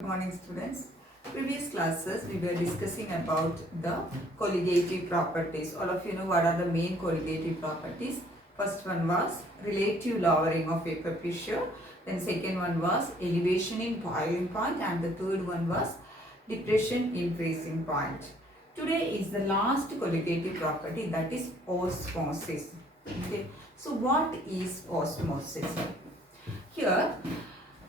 Good morning, students. Previous classes we were discussing about the colligative properties. All of you know what are the main colligative properties. First one was relative lowering of vapor pressure. Then second one was elevation in boiling point, and the third one was depression in freezing point. Today is the last colligative property, that is osmosis. Okay. So what is osmosis? Here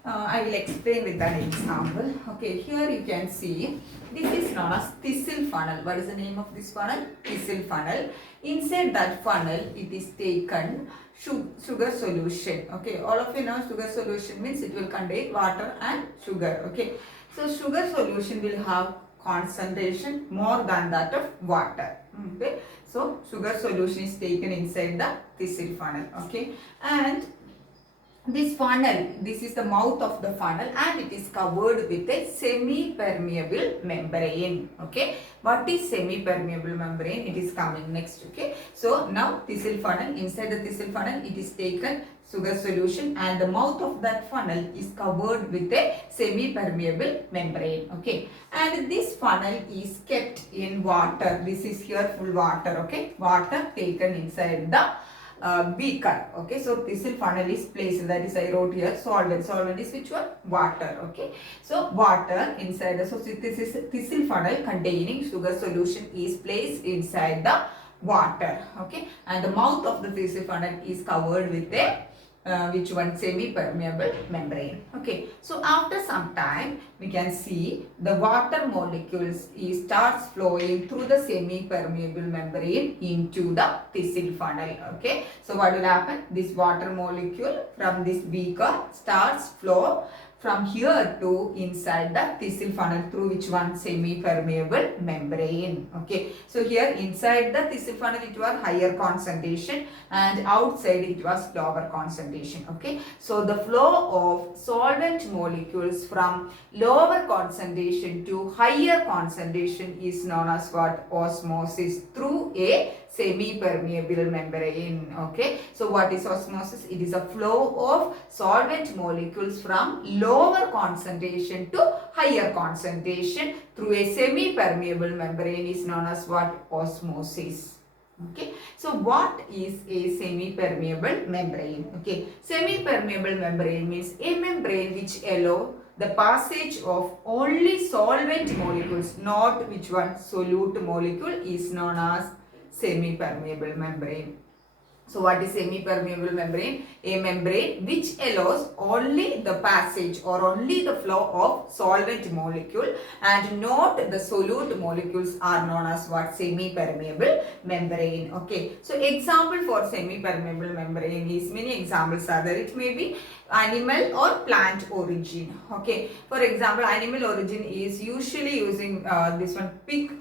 I will explain with an example. Okay, here you can see this is known as thistle funnel. What is the name of this funnel? Thistle funnel. Inside that funnel, it is taken sugar solution. Okay, all of you know sugar solution means it will contain water and sugar. Okay, so sugar solution will have concentration more than that of water. Okay, so sugar solution is taken inside the thistle funnel. Okay, and this funnel, this is the mouth of the funnel, and it is covered with a semi-permeable membrane. Okay, what is semi-permeable membrane? It is coming next. Okay, so now thistle funnel, inside the thistle funnel it is taken sugar solution, and the mouth of that funnel is covered with a semi-permeable membrane. Okay, and this funnel is kept in water. This is here full water. Okay, water taken inside the beaker. Okay, so thistle funnel is placed, that is I wrote here solvent is which one? Water. Okay, so water inside the, so this is thistle funnel containing sugar solution is placed inside the water. Okay, and the mouth of the thistle funnel is covered with a which one? Semi-permeable membrane. Okay, so after some time we can see the water molecules starts flowing through the semi-permeable membrane into the thistle funnel. Okay, so what will happen? This water molecule from this beaker starts flow from here to inside the thistle funnel through which one? Semi-permeable membrane. Okay, so here inside the thistle funnel it was higher concentration, and outside it was lower concentration. Okay, so the flow of solvent molecules from lower concentration to higher concentration is known as what? Osmosis, through a semi-permeable membrane. Okay, so what is osmosis? It is a flow of solvent molecules from lower concentration to higher concentration through a semi-permeable membrane is known as what? Osmosis. Okay, so what is a semi-permeable membrane? Okay, semi-permeable membrane means a membrane which allow the passage of only solvent molecules, not which one? Solute molecule, is known as semi-permeable membrane. So what is semi-permeable membrane? A membrane which allows only the passage or only the flow of solvent molecule and not the solute molecules are known as what? Semi-permeable membrane. Okay, so example for semi-permeable membrane is, many examples are there. It may be animal or plant origin. Okay, for example, animal origin is usually using this one, pig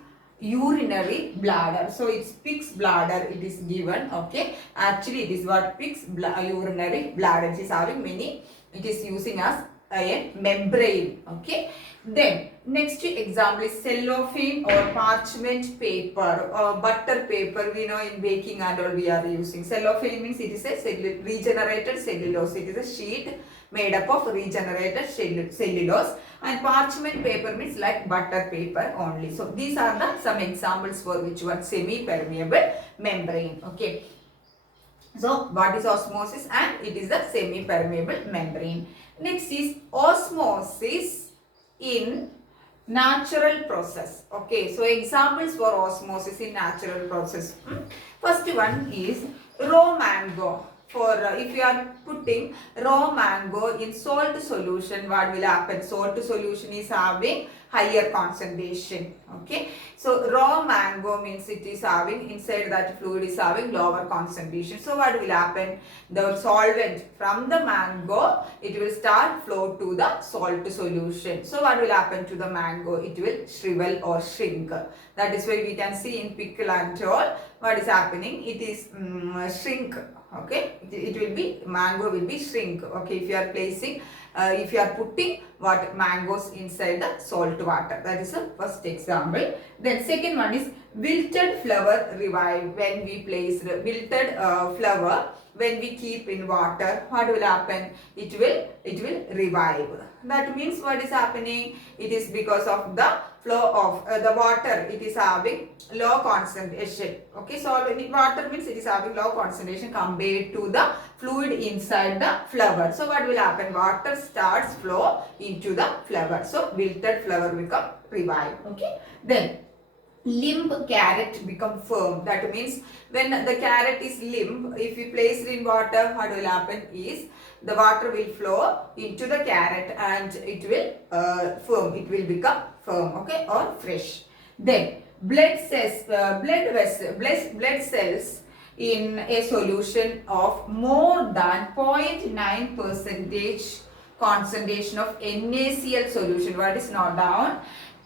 urinary bladder. So it's pig's bladder it is given. Okay, actually it is what? Pig's urinary bladder. It is having many, it is using as a membrane. Okay, then next example is cellophane or parchment paper or butter paper. We know in baking and all we are using. Cellophane means it is a regenerated cellulose. It is a sheet made up of regenerated cellulose, and parchment paper means like butter paper only. So these are the some examples for which one? Semi-permeable membrane. Okay, so what is osmosis? And it is the semi-permeable membrane. Next is osmosis in natural process. Okay, so examples for osmosis in natural process. First one is raw mango. For if you are putting raw mango in salt solution, what will happen? Salt solution is having higher concentration. Okay, so raw mango means it is having, inside that fluid is having lower concentration. So what will happen? The solvent from the mango, it will start flow to the salt solution. So what will happen to the mango? It will shrivel or shrink. That is why we can see in pickle and all what is happening. It is shrink. Okay, it will be, mango will be shrink. Okay, if you are placing if you are putting what? Mangoes inside the salt water. That is the first example. Then second one is wilted flower revive. When we place wilted flower, when we keep in water, what will happen? It will revive. That means what is happening? It is because of the flow of the water. It is having low concentration. Okay, so water means it is having low concentration compared to the fluid inside the flower. So what will happen? Water starts flow into the flower. So wilted flower become revived. Okay, then limp carrot become firm. That means when the carrot is limp, if we place it in water, what will happen is the water will flow into the carrot and it will firm. It will become firm, okay, or fresh. Then blood cells, blood cells in a solution of more than 0.9 percentage concentration of NaCl solution. What is not down?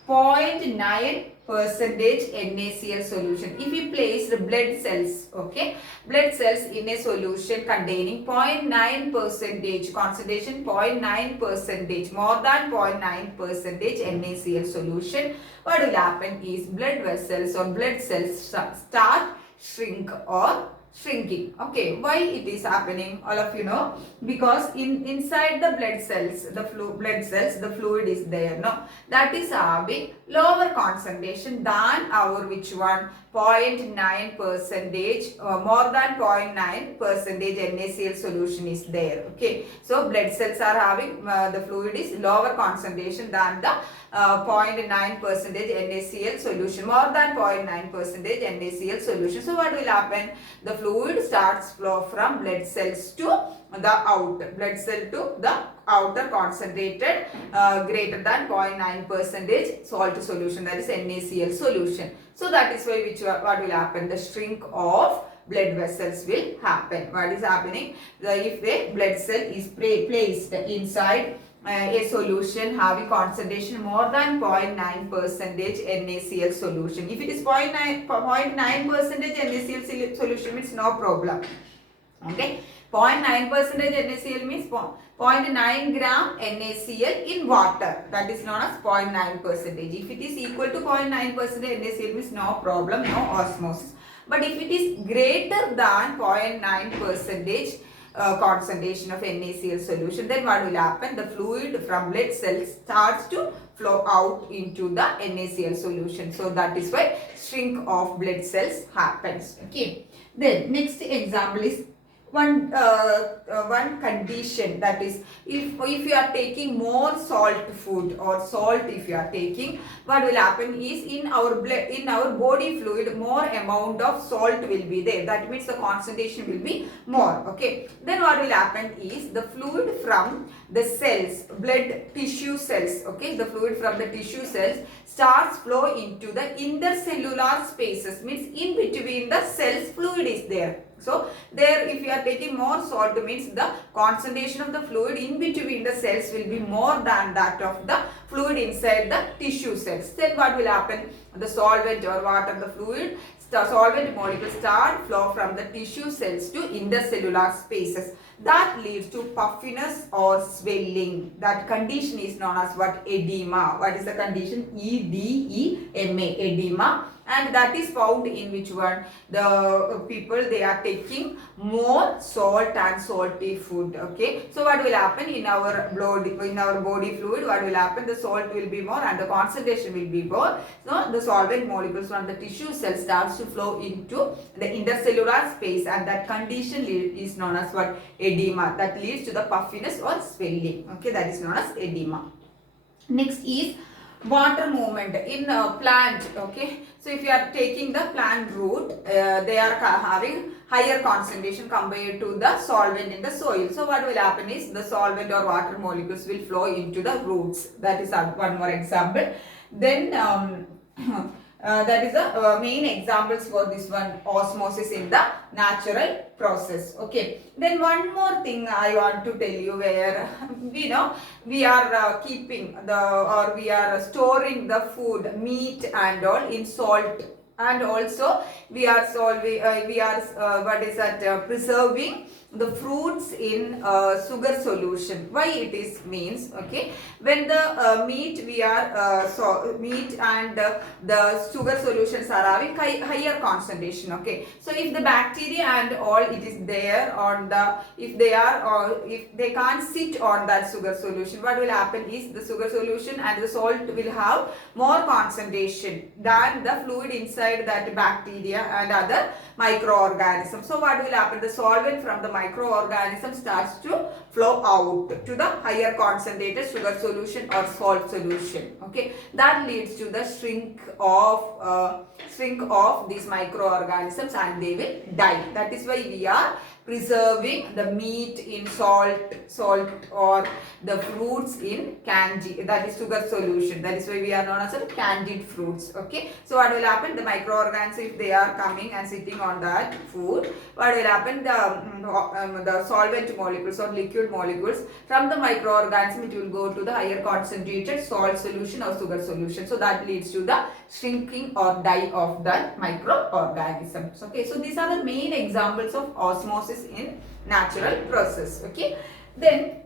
0.9 percentage NaCl solution. If we place the blood cells, okay, blood cells in a solution containing 0.9 percentage concentration, 0.9 percentage, more than 0.9 percentage NaCl solution, what will happen is blood vessels or blood cells start shrink or shrinking. Okay, why it is happening? All of you know, because inside the blood cells, the fluid is there. No, that is having lower concentration than our which one 0.9 percentage, more than 0.9 percentage NaCl solution is there. Okay, so blood cells are having the fluid is lower concentration than the 0.9 percentage NaCl solution, more than 0.9 percentage NaCl solution. So what will happen? The fluid starts flow from blood cells to the outer, blood cell to the outer concentrated greater than 0.9 percentage salt solution, that is NaCl solution. So that is why what will happen? The shrink of blood vessels will happen. What is happening? If the blood cell is placed inside a solution having concentration more than 0.9 percentage NaCl solution. If it is 0.9 percentage NaCl solution means no problem. Okay, 0.9 percentage NaCl means 0.9 gram NaCl in water. That is known as 0.9 percentage. If it is equal to 0.9 percentage NaCl means no problem, no osmosis. But if it is greater than 0.9 percentage concentration of NaCl solution, then what will happen? The fluid from blood cells starts to flow out into the NaCl solution. So that is why shrink of blood cells happens. Okay. Then next example is one condition, that is if you are taking more salt food or salt, if you are taking, what will happen is in our blood, in our body fluid, more amount of salt will be there. That means the concentration will be more. Okay, then what will happen is the fluid from the cells, blood tissue cells, okay, the fluid from the tissue cells starts flow into the intercellular spaces, means in between the cells fluid is there. So there, if you are taking more salt, means the concentration of the fluid in between the cells will be more than that of the fluid inside the tissue cells. Then what will happen? The solvent or water, the fluid, solvent molecules start flow from the tissue cells to intercellular spaces. That leads to puffiness or swelling. That condition is known as what? Edema. What is the condition? EDEMA, edema. And that is found in which one? The people, they are taking more salt and salty food. Okay, so what will happen in our blood, in our body fluid? What will happen? The salt will be more and the concentration will be more. So the solvent molecules from the tissue cell starts to flow into the intercellular space, and that condition is known as what? Edema. That leads to the puffiness or swelling. Okay, that is known as edema. Next is water movement in plant. Okay, so if you are taking the plant root, they are having higher concentration compared to the solvent in the soil. So what will happen is the solvent or water molecules will flow into the roots. That is one more example. Then that is the main examples for this one, osmosis in the natural process. Okay, then one more thing I want to tell you, where we are keeping the, or we are storing the food, meat and all, in salt, and also we are preserving the fruits in sugar solution. Why it is means, okay, when the meat we are meat and the sugar solutions are having higher concentration, okay. So if the bacteria and all it is there on the, if they are, or if they can't sit on that sugar solution, what will happen is the sugar solution and the salt will have more concentration than the fluid inside that bacteria and other microorganisms. So what will happen? The solvent from the microorganism starts to flow out to the higher concentrated sugar solution or salt solution. Okay, that leads to the shrink of these microorganisms and they will die. That is why we are preserving the meat in salt or the fruits in candy, that is sugar solution. That is why we are known as candied fruits. Okay, so what will happen? The microorganisms, if they are coming and sitting on that food, what will happen? The solvent molecules or liquid molecules from the microorganism, it will go to the higher concentrated salt solution or sugar solution. So that leads to the shrinking or die of that microorganisms. Okay, so these are the main examples of osmosis in natural process. Okay, then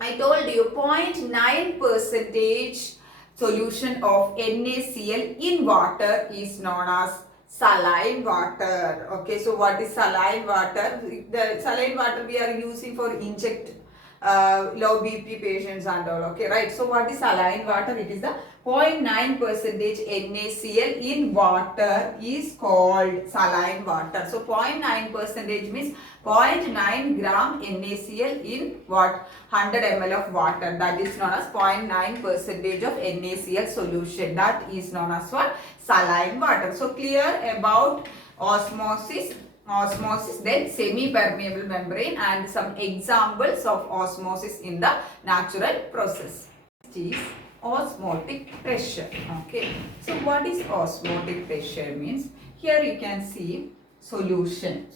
I told you 0.9 percentage solution of NaCl in water is known as saline water. Okay, so what is saline water? The saline water we are using for inject low BP patients and all. Okay, right. So what is saline water? It is the 0.9 percentage NaCl in water is called saline water. So 0.9 percentage means 0.9 gram NaCl in what? 100 ml of water. That is known as 0.9 percentage of NaCl solution. That is known as what? Saline water. So clear about osmosis, then semi-permeable membrane and some examples of osmosis in the natural process. Next is osmotic pressure. Okay, so what is osmotic pressure means? Here you can see solution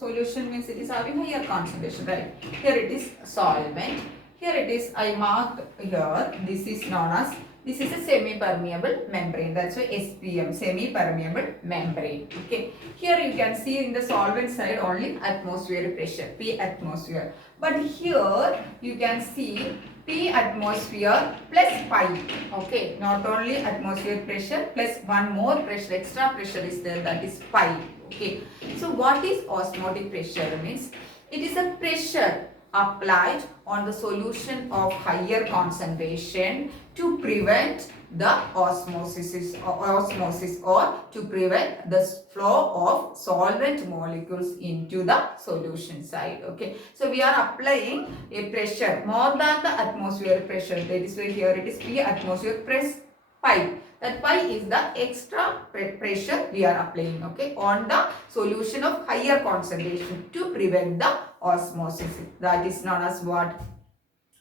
means it is having higher concentration, right? Here it is solvent, here it is, I marked here, this is known as, this is a semi-permeable membrane. That's why SPM, semi-permeable membrane. Okay. Here you can see in the solvent side only atmospheric pressure, P atmosphere. But here you can see P atmosphere plus pi. Okay. Not only atmospheric pressure plus one more pressure, extra pressure is there, that is pi. Okay. So what is osmotic pressure means? It is a pressure applied on the solution of higher concentration to prevent the osmosis or to prevent the flow of solvent molecules into the solution side. Okay, so we are applying a pressure more than the atmospheric pressure. That is why here it is P atmosphere plus pi. That pi is the extra pressure we are applying, okay, on the solution of higher concentration to prevent the osmosis. That is known as what?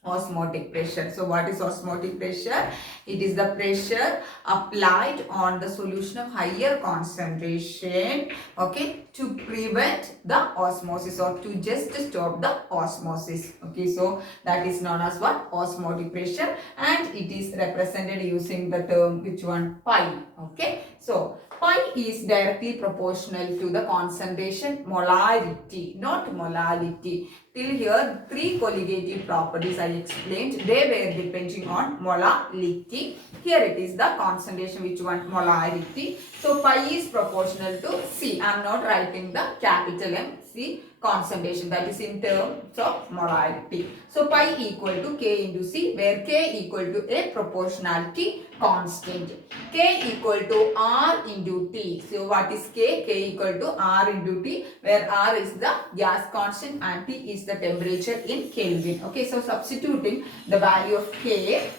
Osmotic pressure. So what is osmotic pressure? It is the pressure applied on the solution of higher concentration, okay, to prevent the osmosis or to just stop the osmosis. Okay, so that is known as what? Osmotic pressure, and it is represented using the term which one? Pi. Okay, so pi is directly proportional to the concentration molarity, not molality. Till here, three colligative properties I explained. They were depending on molality. Here it is the concentration, which one? Molarity. So pi is proportional to C. I am not writing the capital M, C concentration, that is in terms of molarity. So pi equal to K into C, where K equal to a proportionality constant. K equal to R into T. So what is K? K equal to R into T, where R is the gas constant and T is the temperature in Kelvin. Okay, so substituting the value of K,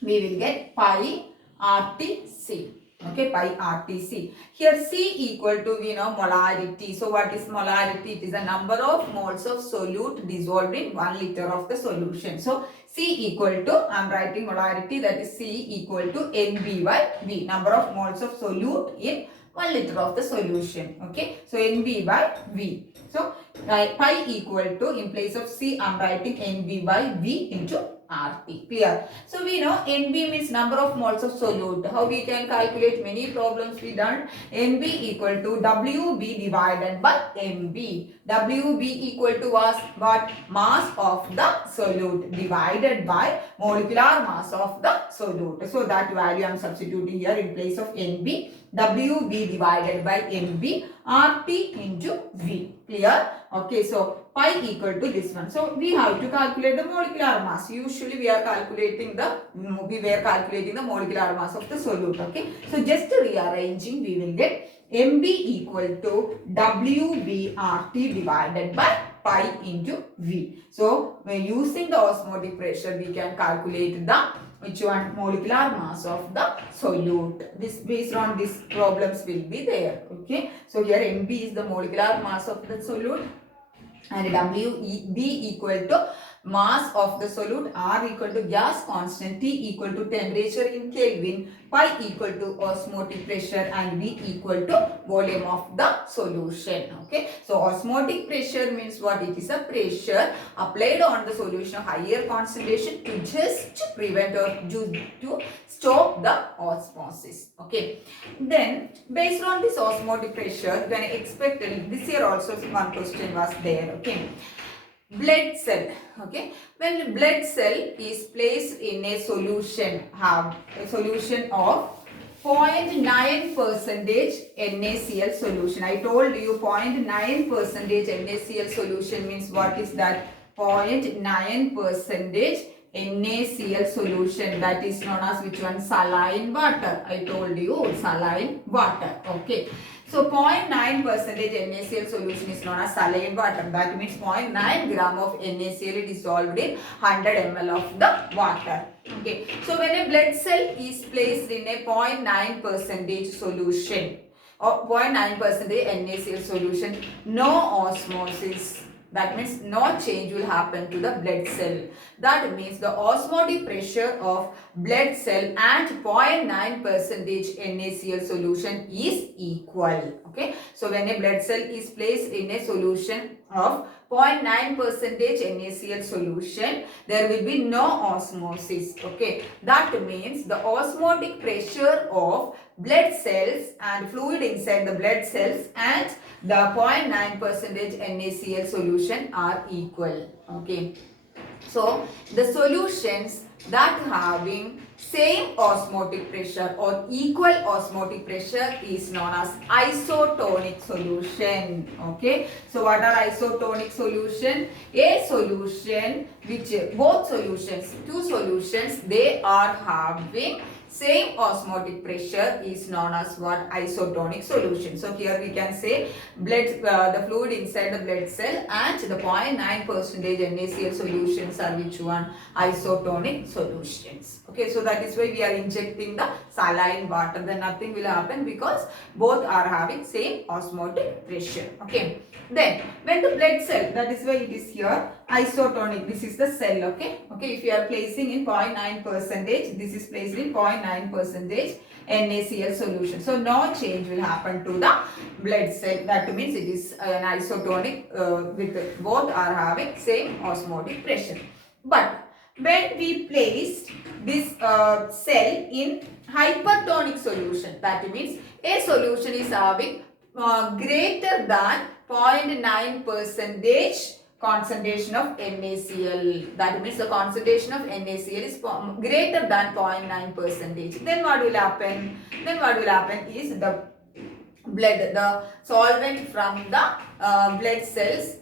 we will get pi RTC. Okay, pi RTC. Here C equal to, we know, molarity. So what is molarity? It is the number of moles of solute dissolved in 1 liter of the solution. So C equal to, I am writing molarity, that is C equal to NB by V, number of moles of solute in 1 liter of the solution. Okay, so NB by V. So pi equal to, in place of C I am writing NB by V into RT. Clear? So we know NB means number of moles of solute. How we can calculate? Many problems we done. NB equal to WB divided by MB. WB equal to what? Mass of the solute divided by molecular mass of the solute. So that value I am substituting here in place of NB. WB divided by MB, RT into V. Clear? Okay, so pi equal to this one. So we have to calculate the molecular mass. Usually we were calculating the molecular mass of the solute. Okay, so just rearranging, we will get MB equal to WBRT divided by pi into V. So when using the osmotic pressure, we can calculate the molecular mass of the solute. This based on these problems will be there. Okay, so here MB is the molecular mass of the solute, and WB equal to mass of the solute, R equal to gas constant, T equal to temperature in Kelvin, pi equal to osmotic pressure, and V equal to volume of the solution. Okay, so osmotic pressure means what? It is a pressure applied on the solution of higher concentration to just prevent or to stop the osmosis. Okay, then based on this osmotic pressure, when expected, this year also one question was there. Okay, blood cell. Okay, when the blood cell is placed in a solution, have a solution of 0.9% NaCl solution. I told you 0.9% NaCl solution means what is that? 0.9% NaCl solution, that is known as which one? Saline water. I told you saline water. Okay. So 0.9% NaCl solution is known as saline water. That means 0.9 gram of NaCl dissolved in 100 ml of the water. Okay. So when a blood cell is placed in a 0.9% solution or 0.9% NaCl solution, no osmosis. That means no change will happen to the blood cell. That means the osmotic pressure of blood cell and 0.9% NaCl solution is equal. Okay. So when a blood cell is placed in a solution of 0.9% NaCl solution, there will be no osmosis. Okay. That means the osmotic pressure of blood cells and fluid inside the blood cells and the 0.9% NaCl solution are equal. Okay. So the solutions that having same osmotic pressure or equal osmotic pressure is known as isotonic solution. Okay. So what are isotonic solution? A solution which both solutions, two solutions, they are having same osmotic pressure is known as what? Isotonic solution. So here we can say the fluid inside the blood cell and the 0.9% NaCl solutions are which one? Isotonic solutions. Okay, so that is why we are injecting the saline water. Then nothing will happen because both are having same osmotic pressure. Okay. Then when the blood cell, that is why it is here isotonic. This is the cell. Okay. Okay. If you are placing in 0.9%, this is placed in 0.9% NaCl solution. So no change will happen to the blood cell. That means it is an isotonic with both are having same osmotic pressure. But when we placed this cell in hypertonic solution, that means a solution is having greater than 0.9% concentration of NaCl. That means the concentration of NaCl is greater than 0.9%. Then what will happen? Then what will happen is the solvent from the blood cells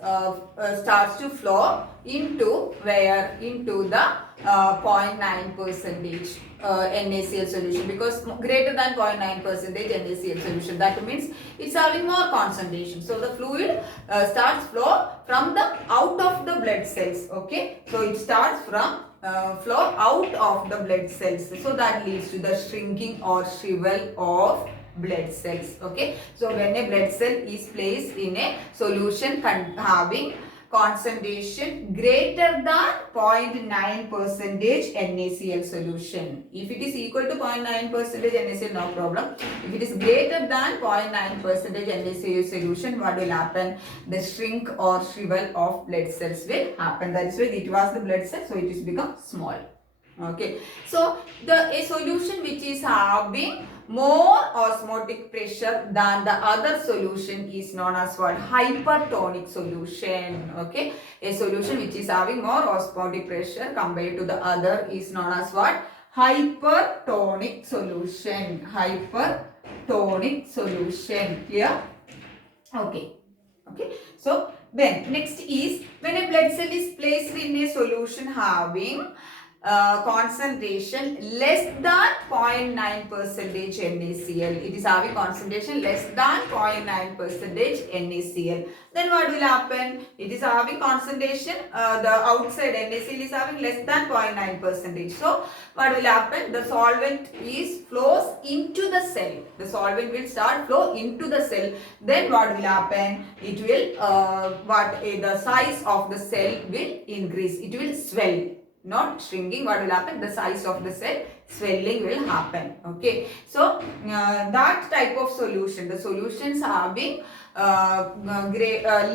starts to flow into where? Into the 0.9% NaCl solution, because greater than 0.9% NaCl solution. That means it's having more concentration. So the fluid starts flow from the out of the blood cells. Okay, so it starts from flow out of the blood cells. So that leads to the shrinking or shrivel of blood cells. Okay, so when a blood cell is placed in a solution having concentration greater than 0.9 percentage NaCl solution. If it is equal to 0.9 percentage NaCl, no problem. If it is greater than 0.9 percentage NaCl solution, what will happen? The shrink or shrivel of blood cells will happen. That is why it was the blood cell, so it is become small. Okay, so a solution which is having more osmotic pressure than the other solution is known as what? Hypertonic solution. Okay, a solution which is having more osmotic pressure compared to the other is known as what? Hypertonic solution. Hypertonic solution. Clear? Okay. Okay, so then next is when a blood cell is placed in a solution having concentration less than 0.9 percentage NaCl. It is having concentration less than 0.9 percentage NaCl. Then what will happen? It is having concentration, the outside NaCl is having less than 0.9 percentage. So what will happen? The solvent flows into the cell. The solvent will start flow into the cell. Then what will happen? It will, the size of the cell will increase. It will swell. Not shrinking. What will happen? The size of the cell swelling will happen. Okay, so that type of solution, the solutions having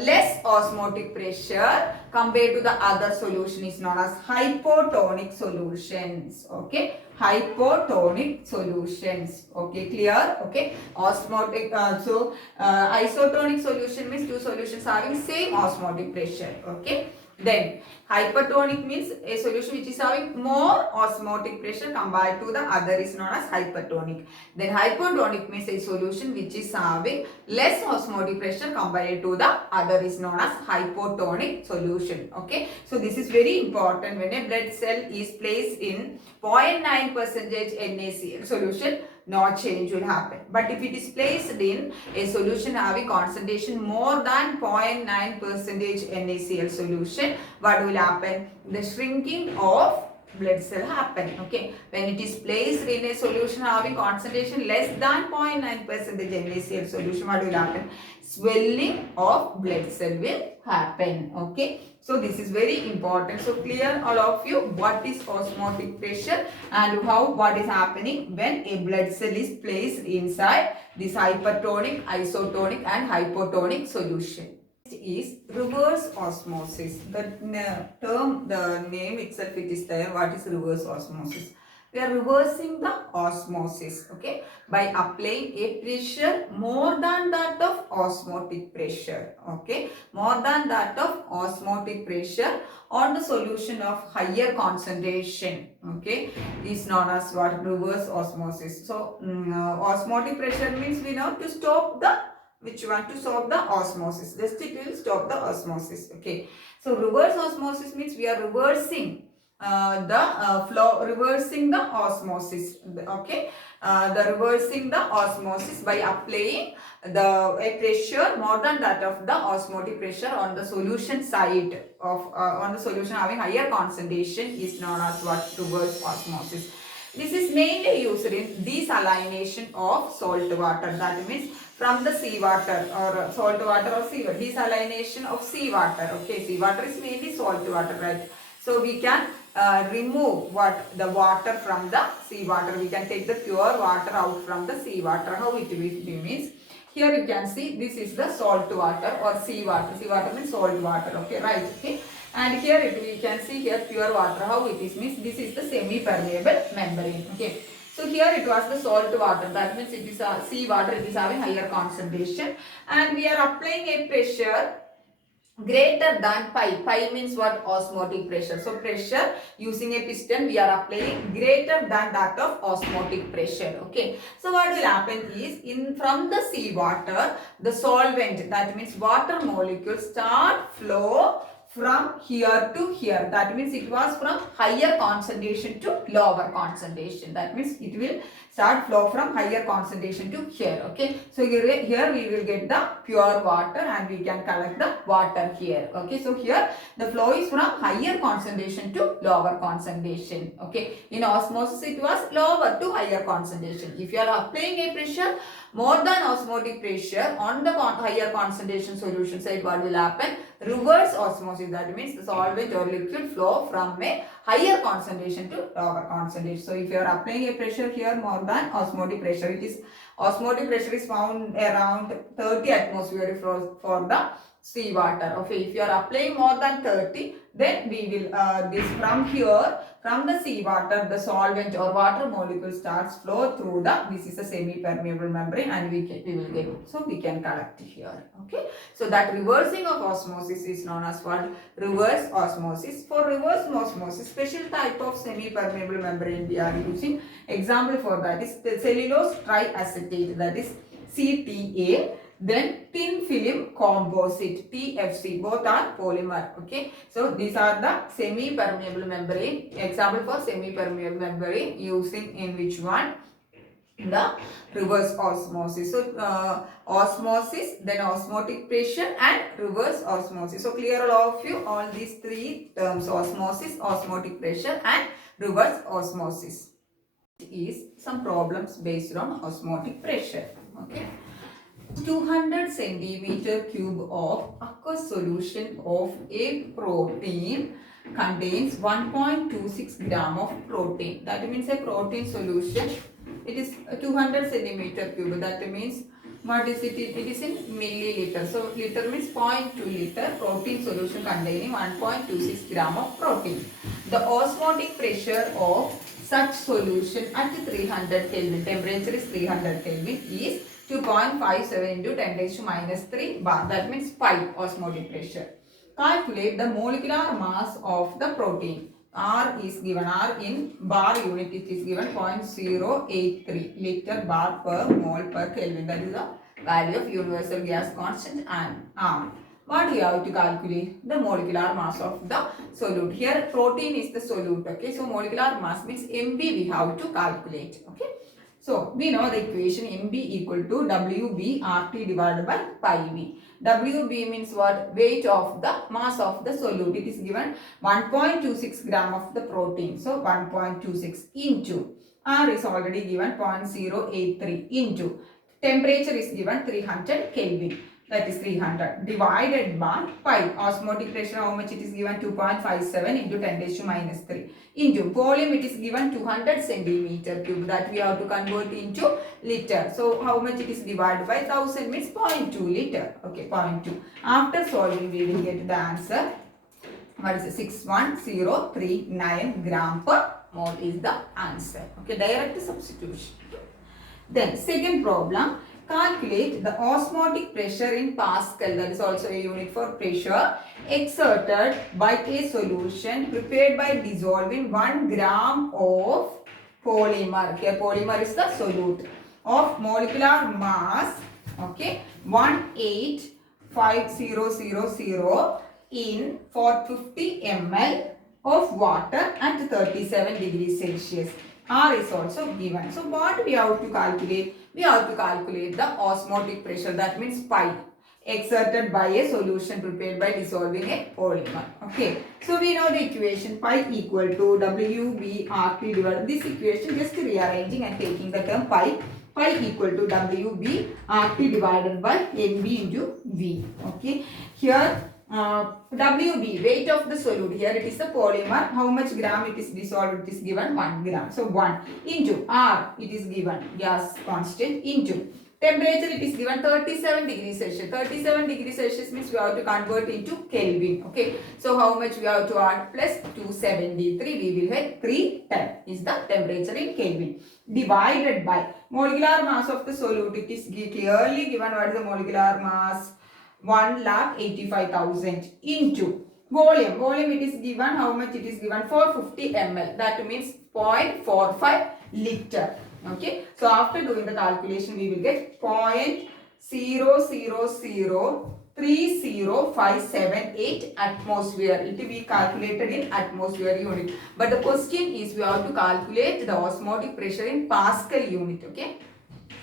less osmotic pressure compared to the other solution is known as hypotonic solutions. Okay, hypotonic solutions. Okay, clear? Okay, osmotic, isotonic solution means two solutions having same osmotic pressure. Okay, then hypertonic means a solution which is having more osmotic pressure compared to the other is known as hypertonic. Then hypotonic means a solution which is having less osmotic pressure compared to the other is known as hypotonic solution. Okay, so this is very important. When a blood cell is placed in 0.9 percentage NaCl solution, no change will happen. But if it is placed in a solution having concentration more than 0.9 percentage NaCl solution, what will happen? The shrinking of blood cell happen. Okay, when it is placed in a solution having concentration less than 0.9 percentage NaCl solution, what will happen? Swelling of blood cell will happen. Okay, so this is very important. So clear all of you what is osmotic pressure and what is happening when a blood cell is placed inside this hypertonic, isotonic and hypotonic solution. Is reverse osmosis. The term, the name itself it is there. What is reverse osmosis? We are reversing the osmosis, okay, by applying a pressure more than that of osmotic pressure, okay, more than that of osmotic pressure on the solution of higher concentration, okay, is known as what? Reverse osmosis. So osmotic pressure means we know to stop the to stop the osmosis. Just it will stop the osmosis. Okay. So reverse osmosis means we are reversing reversing the osmosis. Okay. Reversing the osmosis by applying a pressure more than that of the osmotic pressure on the solution side of on the solution having higher concentration is known as what? Reverse osmosis. This is mainly used in desalination of salt water. That means from the seawater or salt water or seawater. Desalination of seawater. Okay, seawater is mainly salt water, right? So we can remove the water from the seawater. We can take the pure water out from the seawater. How it will be means? Here you can see this is the salt water or seawater. Seawater means salt water. Okay, right? Okay. And here we can see here pure water. How it is means this is the semi-permeable membrane. Okay. So here it was the salt water. That means it is sea water. It is having higher concentration. And we are applying a pressure greater than pi. Pi means what? Osmotic pressure. So pressure using a piston we are applying greater than that of osmotic pressure. Okay. So what will happen is from the sea water the solvent, that means water molecules, start flow from here to here. That means it was from higher concentration to lower concentration. That means it will start flow from higher concentration to here. Okay, so here we will get the pure water and we can collect the water here. Okay, so here the flow is from higher concentration to lower concentration. Okay, in osmosis it was lower to higher concentration. If you are applying a pressure more than osmotic pressure on the higher concentration solution side, what will happen? Reverse osmosis. That means the solvent or liquid flow from a higher concentration to lower concentration. So if you are applying a pressure here more than osmotic pressure, osmotic pressure is found around 30 atmosphere for the sea water. Okay, if you are applying more than 30, then we will this from here, from the sea water, the solvent or water molecule starts flow through this is a semi-permeable membrane and we will get, so we can collect here. Okay, so that reversing of osmosis is known as what? Reverse osmosis. For reverse osmosis, special type of semi-permeable membrane we are using. Example for that is the cellulose triacetate, that is CTA. Then thin film composite, TFC, both are polymer. Okay, so these are the semi-permeable membrane. Example for semi-permeable membrane using in which one? The reverse osmosis. So osmosis, then osmotic pressure and reverse osmosis. So clear all of you all these three terms: osmosis, osmotic pressure and reverse osmosis. Is some problems based on osmotic pressure. Okay, 200 centimeter cube of aqueous solution of a protein contains 1.26 gram of protein. That means a protein solution, it is 200 centimeter cube. That means what is it? It is in milliliter. So liter means 0.2 liter protein solution containing 1.26 gram of protein. The osmotic pressure of such solution at 300 Kelvin, temperature is 300 Kelvin, is 2.57 into 10 raised to minus 3 bar. That means pi osmotic pressure. Calculate the molecular mass of the protein. R is given, R in bar unit it is given 0.083 liter bar per mole per Kelvin. That is the value of universal gas constant and R. What we have to calculate? The molecular mass of the solute. Here protein is the solute. Okay, so molecular mass means MB we have to calculate. Okay. So, we know the equation MB equal to WB RT divided by pi V. WB means what? Weight of the mass of the solute. It is given 1.26 gram of the protein. So, 1.26 into R is already given 0.083 into temperature is given 300 Kelvin. That is 300 divided by pi. Osmotic pressure how much it is given? 2.57 into 10 raised to minus 3 into volume it is given 200 centimeter cube, that we have to convert into liter. So how much it is divided by 1000 means 0.2 liter. Okay, 0.2. After solving we will get the answer. What is it? 61039 gram per mole is the answer. Okay, direct substitution. Then second problem. Calculate the osmotic pressure in Pascal, that is also a unit for pressure, exerted by a solution prepared by dissolving 1 gram of polymer. Here polymer is the solute of molecular mass, okay, 185,000 in 450 ml of water at 37 degrees Celsius. R is also given. So what we have to calculate? We have to calculate the osmotic pressure, that means pi, exerted by a solution prepared by dissolving a polymer. Okay, so we know the equation pi equal to WBRT divided. This equation just rearranging and taking the term pi equal to WBRT divided by MB into V. Okay, here WB, weight of the solute, here it is the polymer, how much gram it is dissolved, it is given 1 gram, so 1 into R, it is given gas constant, into temperature, it is given 37 degrees Celsius. 37 degrees Celsius means we have to convert into Kelvin. Okay, so how much we have to add? Plus 273, we will get 310 is the temperature in Kelvin, divided by molecular mass of the solute. It is clearly given what is the molecular mass, 1,85,000 into volume. Volume it is given, how much it is given? 450 ml. That means 0.45 liter. Okay. So after doing the calculation, we will get 0.0003 30578 atmosphere. It will be calculated in atmosphere unit. But the question is we have to calculate the osmotic pressure in Pascal unit. Okay.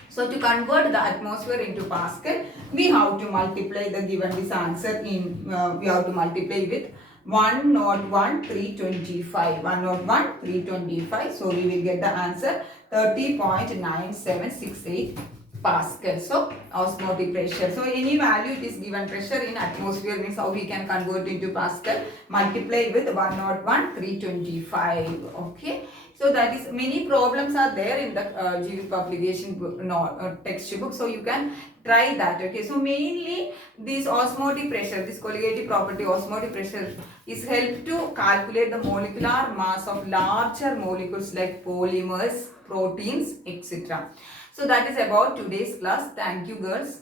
So to convert the atmosphere into Pascal, we have to multiply the given this answer in, we have to multiply with 101,325. 101,325. So we will get the answer 30.9768 Pascal. So osmotic pressure. So any value it is given pressure in atmosphere means how we can convert into Pascal. Multiply with 101,325. Okay. So that is many problems are there in the GV publication book, textbook. So you can try that. Okay. So mainly this osmotic pressure, this colligative property osmotic pressure is helped to calculate the molecular mass of larger molecules like polymers, proteins, etc. So that is about today's class. Thank you girls.